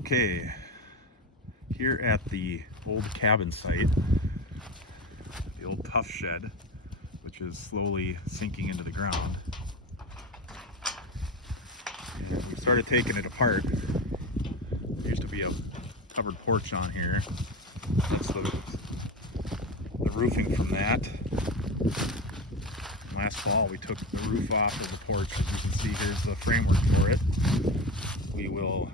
Okay, here at the old cabin site, the old Tuff Shed, which is slowly sinking into the ground. And we started taking it apart. There used to be a covered porch on here. That's the roofing from that. Last fall we took the roof off of the porch. As you can see, here's the framework for it. We will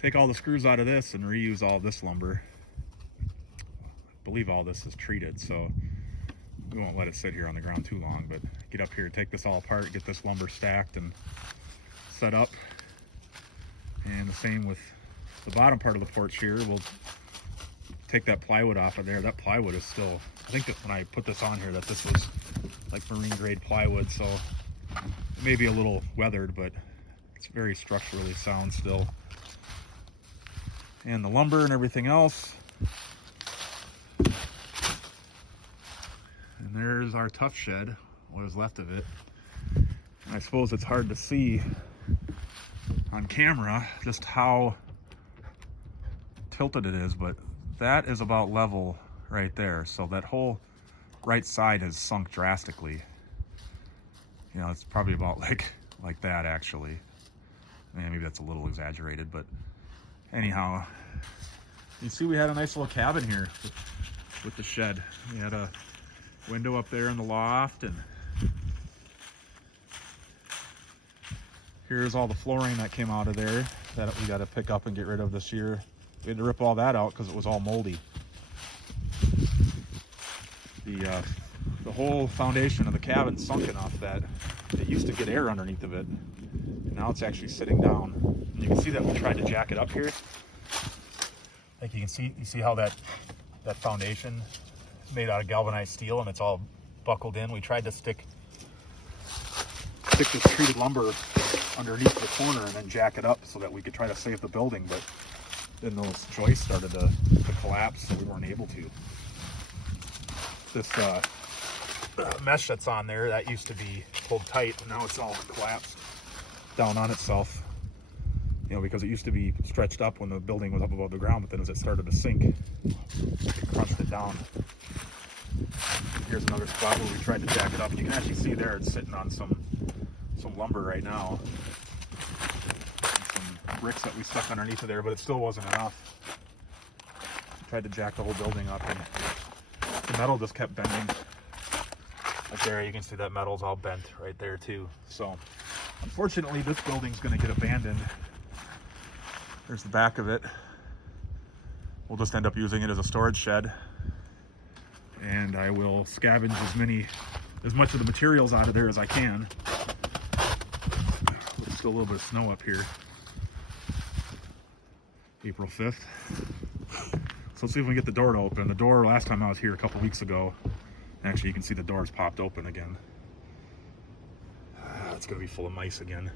take all the screws out of this and reuse all this lumber. I believe all this is treated, so we won't let it sit here on the ground too long, but get up here, take this all apart, get this lumber stacked and set up. And the same with the bottom part of the porch here. We'll take that plywood off of there. That plywood is still, I think that when I put this on here, that this was like marine grade plywood, so it may be a little weathered, but it's very structurally sound still. And the lumber and everything else. And there's our Tuff Shed, what is left of it. And I suppose it's hard to see on camera just how tilted it is, but that is about level right there. So that whole right side has sunk drastically. You know, it's probably about like that actually. Maybe that's a little exaggerated, but anyhow, you see we had a nice little cabin here with the shed. We had a window up there in the loft, and here's all the flooring that came out of there that we got to pick up and get rid of this year. We had to rip all that out because it was all moldy. The whole foundation of the cabin sunk enough that it used to get air underneath of it. And now it's actually sitting down. And you can see that we tried to jack it up here. Like you see how that foundation is made out of galvanized steel and it's all buckled in. We tried to stick this treated lumber underneath the corner and then jack it up so that we could try to save the building, but then those joists started to collapse, so we weren't able to. This mesh that's on there, that used to be pulled tight, and now it's all collapsed down on itself. You know, because it used to be stretched up when the building was up above the ground, but then as it started to sink, it crunched it down. Here's another spot where we tried to jack it up. You can actually see there it's sitting on some lumber right now. And some bricks that we stuck underneath of there, but it still wasn't enough. We tried to jack the whole building up, and the metal just kept bending. Like there, you can see that metal's all bent right there too. So unfortunately, this building's going to get abandoned. There's the back of it. We'll just end up using it as a storage shed, and I will scavenge as much of the materials out of there as I can. There's still a little bit of snow up here. April 5th. So let's see if we can get the door to open. The door, last time I was here a couple weeks ago, actually you can see the door's popped open again. It's gonna be full of mice again.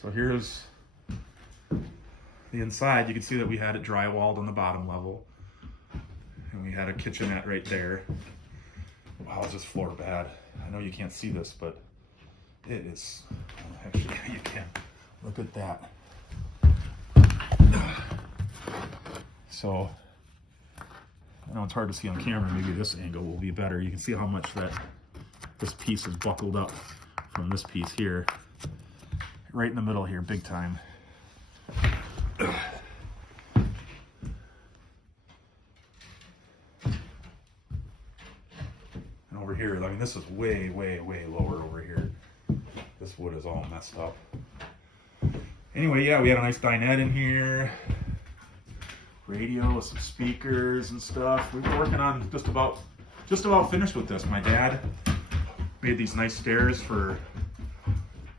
So here's the inside. You can see that we had it drywalled on the bottom level, and we had a kitchenette right there. Wow, is this floor bad? I know you can't see this, but it is. Actually, you can. Look at that. So I know it's hard to see on camera. Maybe this angle will be better. You can see how much this piece is buckled up from this piece here. Right in the middle here, big time. And over here, I mean, this is way, way, way lower over here. This wood is all messed up. Anyway, yeah, we had a nice dinette in here. Radio with some speakers and stuff. We've been working on just about finished with this. My dad made these nice stairs for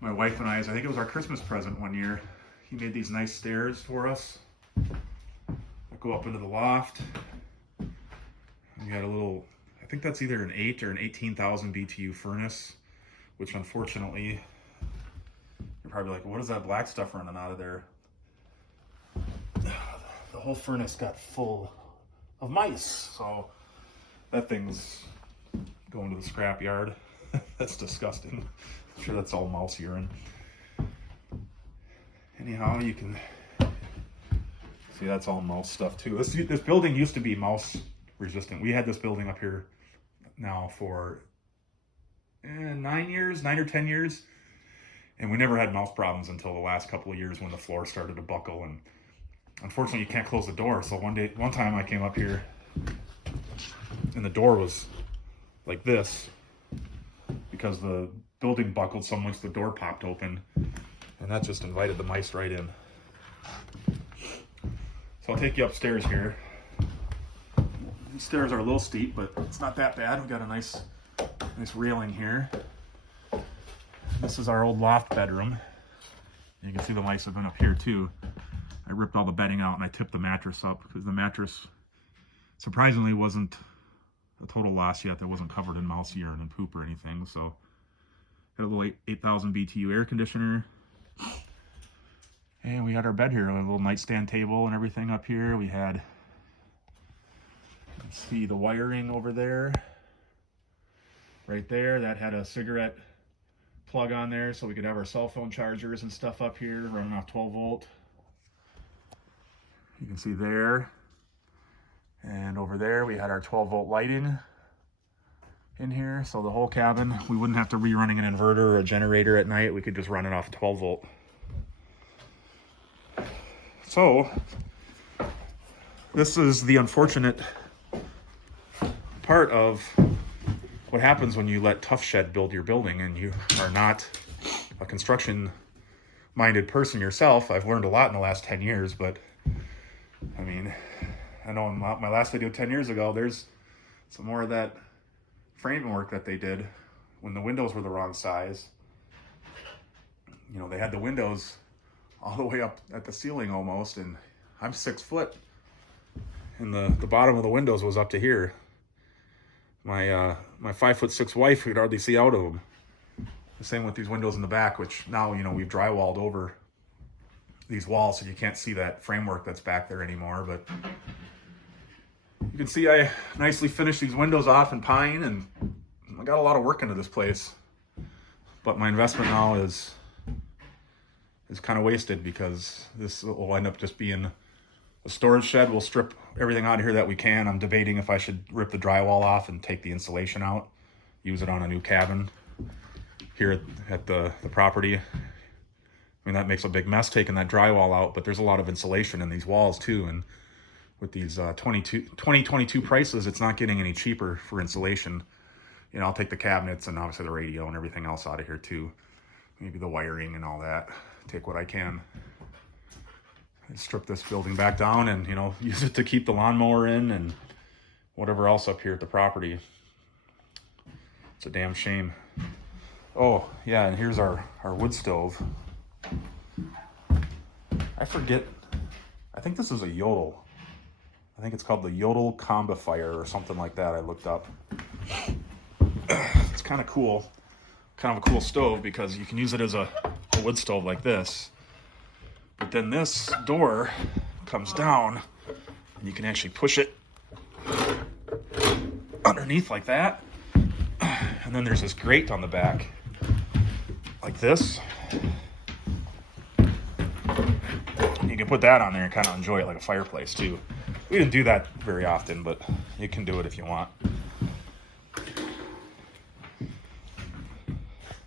my wife and I. I think it was our Christmas present one year. He made these nice stairs for us that go up into the loft. We had a little, I think that's either an 8 or an 18,000 BTU furnace, which unfortunately, you're probably like, what is that black stuff running out of there? The whole furnace got full of mice, so that thing's going to the scrap yard. That's disgusting. I'm sure that's all mouse urine. anyhow, you can see that's all mouse stuff too. This building used to be mouse resistant. We had this building up here now for 9 or 10 years. And we never had mouse problems until the last couple of years when the floor started to buckle. And unfortunately, you can't close the door. So one time I came up here and the door was like this because the building buckled so much the door popped open. And that just invited the mice right in. So I'll take you upstairs here. These stairs are a little steep, but it's not that bad. We've got a nice railing here. This is our old loft bedroom. You can see the mice have been up here too. I ripped all the bedding out and I tipped the mattress up because the mattress surprisingly wasn't a total loss yet. That wasn't covered in mouse urine and poop or anything. So got a little 8,000 BTU air conditioner. And we had our bed here, a little nightstand table and everything up here. We had, let's see, the wiring over there. Right there, that had a cigarette plug on there so we could have our cell phone chargers and stuff up here running off 12 volt. You can see there. And over there we had our 12 volt lighting in here. So the whole cabin, we wouldn't have to be running an inverter or a generator at night. We could just run it off 12 volt. So this is the unfortunate part of what happens when you let Tuff Shed build your building and you are not a construction-minded person yourself. I've learned a lot in the last 10 years, but I mean, I know in my last video 10 years ago, there's some more of that framework that they did when the windows were the wrong size. You know, they had the windows all the way up at the ceiling almost, and I'm 6 foot, and the bottom of the windows was up to here. My 5'6" wife could hardly see out of them. The same with these windows in the back, which now, you know, we've drywalled over these walls so you can't see that framework that's back there anymore. But you can see I nicely finished these windows off in pine, and I got a lot of work into this place. But my investment now is kind of wasted because this will end up just being a storage shed. We'll strip everything out of here that we can. I'm debating if I should rip the drywall off and take the insulation out, use it on a new cabin here at the property. I mean, that makes a big mess taking that drywall out, but there's a lot of insulation in these walls too. And with these 2022 prices, it's not getting any cheaper for insulation. You know, I'll take the cabinets and obviously the radio and everything else out of here too. Maybe the wiring and all that. Take what I can. Strip this building back down and, you know, use it to keep the lawnmower in and whatever else up here at the property. It's a damn shame. Oh, yeah, and here's our wood stove. I forget. I think this is a Yodel. I think it's called the Yodel Combifier or something like that. I looked up. It's kind of cool. Kind of a cool stove because you can use it as a wood stove like this. But then this door comes down and you can actually push it underneath like that. And then there's this grate on the back like this. You can put that on there and kind of enjoy it like a fireplace too. We didn't do that very often, but you can do it if you want.